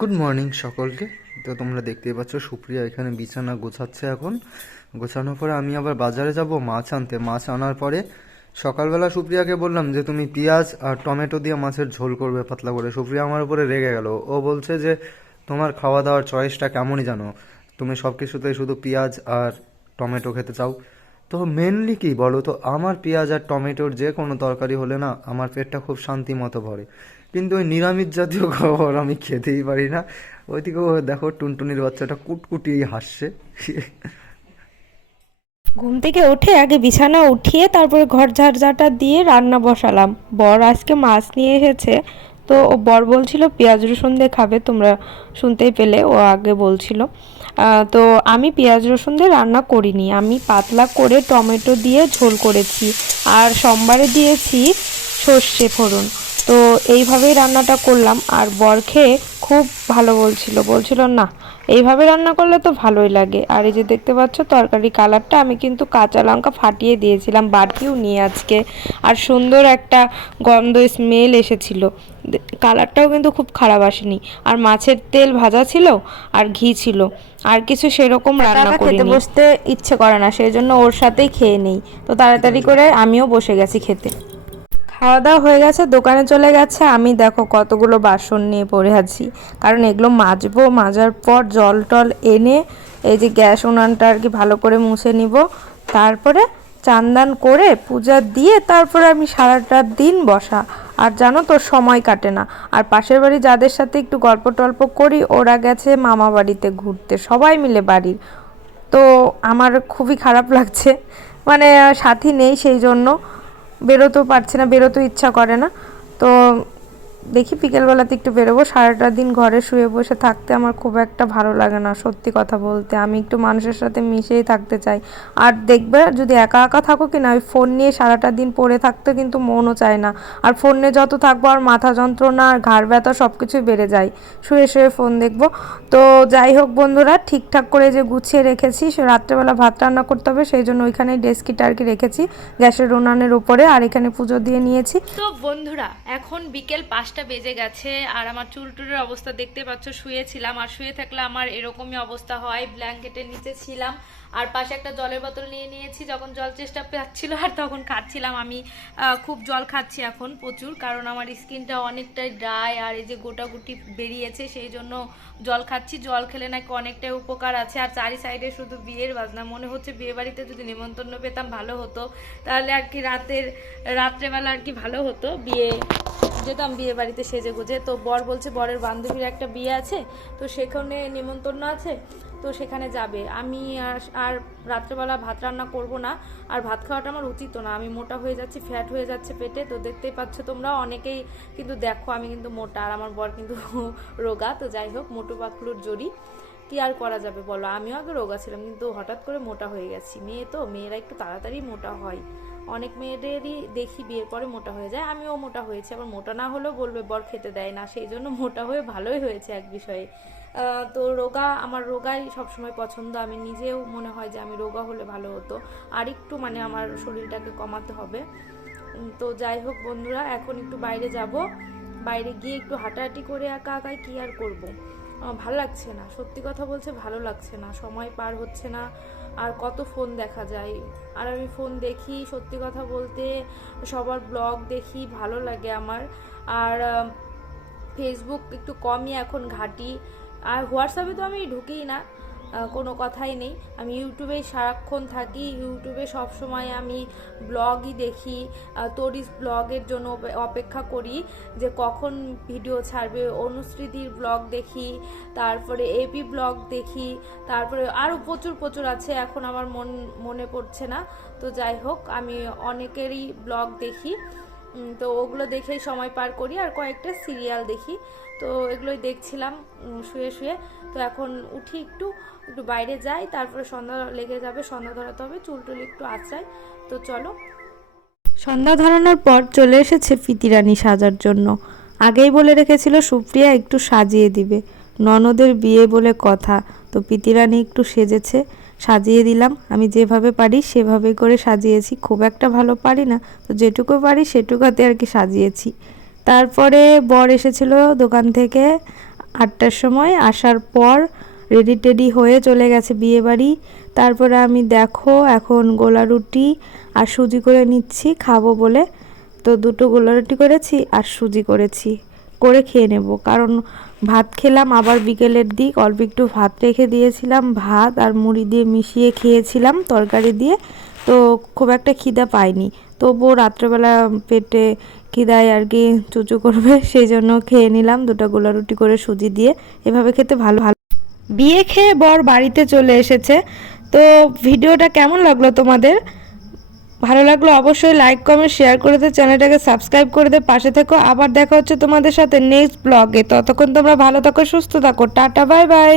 Good morning সকলকে। তো তোমরা দেখতেই পাচ্ছ সুপ্রিয়া এখানে বিছানা গোছাচ্ছে এখন। গোছানোর পরে আমি আবার বাজারে যাব মাছ আনতে। মাছ আনার পরে সকালবেলা সুপ্রিয়াকে বললাম যে, তুমি পেঁয়াজ আর টমেটো দিয়ে মাছের ঝোল করবে পাতলা করে। সুপ্রিয়া আমার উপরে রেগে গেল। ও বলছে যে, তোমার খাওয়া দাওয়ার চয়েসটা কেমনই জানো? তুমি সব কিছুতে শুধু পেঁয়াজ আর টমেটো খেতে চাও? তো মেনলি কি বলো তো, আমার পেঁয়াজ আর টমেটোর যে কোনো তরকারি হলে না, আমার পেটটা খুব শান্তি মতো ভরে। কিন্তু ওই নিরামিষ জাতীয় খাবার আমি খেতেই পারি না। ওইদিকে ও দেখো টুনটুনির বাচ্চাটা কুটকুটিয়েই হাসছে। ঘুম থেকে উঠে আগে বিছানা উঠিয়ে তারপরে ঘর ঝাড়ঝাটা দিয়ে রান্না বসালাম। বর আজকে মাছ নিয়ে এসেছে। তো ও বর বলছিল, পেঁয়াজ রসুন দিয়ে খাবে, তোমরা শুনতেই পেলে। ও আগে বলছিল। তো আমি পেঁয়াজ রসুন দিয়ে রান্না করিনি। আমি পাতলা করে টমেটো দিয়ে ঝোল করেছি। আর সোমবারে দিয়েছি সর্ষে ফোড়ন। তো এইভাবেই রান্নাটা করলাম। আর বর খেয়ে খুব ভালো বলছিল। বলছিল না এইভাবে রান্না করলে তো ভালোই লাগে। আর এই যে দেখতে পাচ্ছ তরকারি কালারটা আমি কিন্তু কাঁচা লঙ্কা ফাটিয়ে দিয়েছিলাম বাটিও নিয়ে আজকে। আর সুন্দর একটা গন্ধ স্মেল এসেছিল। কালারটাও কিন্তু খুব খারাপ আসেনি। আর মাছের তেল ভাজা ছিল আর ঘি ছিল। আর কিছু সেরকম রান্না খেতে বসতে ইচ্ছে করে না সেই জন্য ওর সাথেই খেয়ে নেই। তো তাড়াতাড়ি করে আমিও বসে গেছি খেতে। খাওয়া দাওয়া হয়ে গেছে, দোকানে চলে গেছে। আমি দেখো কতগুলো বাসন নিয়ে পড়ে আছি। কারণ এগুলো মাজবো, মাজার পর জল টল এনে এই যে গ্যাস উনানটা আর কি ভালো করে মুছে নিব। তারপরে চান্দান করে পূজা দিয়ে তারপরে আমি সারাটা দিন বসা। আর জানো তো, সময় কাটে না। আর পাশের বাড়ি যাদের সাথে একটু গল্প টল্প করি, ওরা গেছে মামা বাড়িতে ঘুরতে, সবাই মিলে বাড়ির। তো আমার খুবই খারাপ লাগছে। মানে সাথী নেই সেই জন্য। বেরোতেও পারছে না বেরোতেও ইচ্ছা করে না। তো দেখি বিকেলবেলাতে একটু বেরোবো, সারাটা দিন ঘরে শুয়ে বসে থাকতে আমার খুব একটা ভালো লাগে না সত্যি কথা বলতে। আমি একটু মানুষের সাথে মিশেই থাকতে চাই। আর দেখবে যদি একা একা থাকো কি না ওই ফোন নিয়ে সারাটা দিন পড়ে থাকতে কিন্তু মনও চায় না। আর ফোন যত থাকব, আর মাথা যন্ত্রণা, আর ঘাড় ব্যথা সব কিছুই বেড়ে যায়। শুয়ে শুয়ে ফোন দেখব। তো যাই হোক বন্ধুরা, ঠিকঠাক করে যে গুছিয়ে রেখেছি, সে রাত্রেবেলা ভাত রান্না করতে হবে, সেই জন্য ওইখানে ডেস্কিটা আর কি রেখেছি। গ্যাসের উনানের উপরে, আর এখানে পুজো দিয়ে নিয়েছি। তো বন্ধুরা, এখন বিকেল পাঁচটা বেজে গেছে আর আমার চুল টুলের অবস্থা দেখতে পাচ্ছ, শুয়েছিলাম আর শুয়ে থাকলে আমার এরকমই অবস্থা হয়। ব্ল্যাঙ্কেটের নিচে ছিলাম আর পাশে একটা জলের বোতল নিয়ে নিয়েছি, যখন জল চেষ্টা পাচ্ছিল আর তখন খাচ্ছিলাম আমি। খুব জল খাচ্ছি এখন প্রচুর, কারণ আমার স্কিনটা অনেকটাই ড্রাই আর এই যে গোটাগুটি বেরিয়েছে, সেই জন্য জল খাচ্ছি। জল খেলে নাকি অনেকটাই উপকার আছে আর চারি সাইডে শুধু বিয়ের বাজনা। মনে হচ্ছে বিয়ে বাড়িতে যদি নিমন্ত্রণ পেতাম ভালো হতো, তাহলে আর কি রাতের, রাত্রেবেলা আর কি ভালো হতো বিয়ে। যেতাম বিয়ে বাড়িতে সেজে গুজে, তো বর বলছে, বরের বান্ধবীর একটা বিয়ে আছে, তো সেখানে নিমন্ত্রণ আছে, তো সেখানে যাবে। আমি আর রাত্রেবেলা ভাত রান্না করব না, আর ভাত খাওয়াটা আমার উচিত না। আমি মোটা হয়ে যাচ্ছি ফ্যাট হয়ে যাচ্ছে পেটে, তো দেখতেই পাচ্ছ তোমরা, অনেকেই কিন্তু দেখো আমি কিন্তু মোটা, আর আমার বর কিন্তু রোগা, তো যাই হোক, মোটু পাতলুর জড়ি। কি আর করা যাবে বলো? আমিও আগে রোগা ছিলাম, কিন্তু হঠাৎ করে মোটা হয়ে গেছি। মেয়ে তো, মেয়েরা একটু তাড়াতাড়ি মোটা হয়। অনেক মেয়েদেরই দেখি বিয়ের পরে মোটা হয়ে যায়। আমিও মোটা হয়েছি আবার মোটা না হলেও বলবে বর খেতে দেয় না। সেই জন্য মোটা হয়ে ভালোই হয়েছে এক বিষয়ে। তো রোগা আমার রোগাই সবসময় পছন্দ। আমি নিজেও মনে হয় যে আমি রোগা হলে ভালো হতো। আর একটু মানে আমার শরীরটাকে কমাতে হবে। তো যাই হোক বন্ধুরা এখন একটু বাইরে যাব। বাইরে গিয়ে একটু হাঁটাহাঁটি করে একা একাই কী আর করব? ভালো লাগছে না। সত্যি কথা বলছে ভালো লাগছে না। সময় পার হচ্ছে না। আর কত ফোন দেখা যায়। আর আমি ফোন দেখি, সত্যি কথা বলতে সবার ব্লগ দেখি, ভালো লাগে আমার। আর ফেসবুক একটু কমই এখন ঘাটি। আর হোয়াটসঅ্যাপে তো আমি ঢুকিই না। কোনো কথাই নেই। আমি ইউটিউবেই সারাক্ষণ থাকি। ইউটিউবে সব সময় আমি ব্লগই দেখি তরিস ব্লগের জন্য অপেক্ষা করি যে কখন ভিডিও ছাড়বে। অনুশ্রীদির ব্লগ দেখি, তারপরে এপি ব্লগ দেখি, তারপরে আরও প্রচুর প্রচুর আছে। এখন আমার মন, মনে পড়ছে না। তো যাই হোক, আমি অনেকেরই ব্লগ দেখি। তো ওগুলো দেখেই সময় পার করি আর কয়েকটা সিরিয়াল দেখি। তো এগুলোই দেখছিলাম শুয়ে শুয়ে। তো এখন উঠি একটু একটু বাইরে যাই, তারপরে সন্ধ্যা লেগে যাবে, সন্ধ্যা ধরাতে হবে, চুল টুল একটু আঁচড়াই। তো চলো। সন্ধ্যা ধরানোর পর চলে এসেছে ফিতিরানি সাজার জন্য। আগেই বলে রেখেছিল, সুপ্রিয়া একটু সাজিয়ে দিবে। ননদের বিয়ে বলে কথা। তো পিতিরানি একটু সেজেছে। সাজিয়ে দিলাম। আমি যেভাবে পারি সেভাবে করে সাজিয়েছি। খুব একটা ভালো পারি না। তো যেটুকু পারি সেটুকুতে আর কি সাজিয়েছি। তারপরে বর এসেছিল দোকান থেকে আটটার সময়। আসার পর রেডি টেডি হয়ে চলে গেছে বিয়ে বাড়ি তারপরে আমি দেখো, এখন গোলা রুটি আর সুজি করে নিচ্ছি, খাব বলে। তো দুটো গোলা রুটি করেছি আর সুজি করেছি। করে খেয়ে নেব। কারণ ভাত খেলাম, আবার বিকেলের দিক অল্প একটু ভাত রেখে দিয়েছিলাম, ভাত আর মুড়ি দিয়ে মিশিয়ে খেয়েছিলাম তরকারি দিয়ে। তো খুব একটা খিদা পাইনি। তবুও রাত্রেবেলা পেটে খিদায় আর কি চুচু করবে, সেই জন্য খেয়ে নিলাম দুটো গোলা রুটি করে সুজি দিয়ে। এভাবে খেতে ভালো ভালো। বিয়ে খেয়ে বর বাড়িতে চলে এসেছে। তো ভিডিওটা কেমন লাগল তোমাদের? ভালো লাগল অবশ্যই লাইক কমেন্ট শেয়ার করে দে চ্যানেলটাকে সাবস্ক্রাইব করে দে, পাশে থেকো। আবার দেখা হচ্ছে তোমাদের সাথে নেক্সট ব্লগে ততক্ষণ তোমরা ভালো থাকো, সুস্থ থাকো। Tata bye bye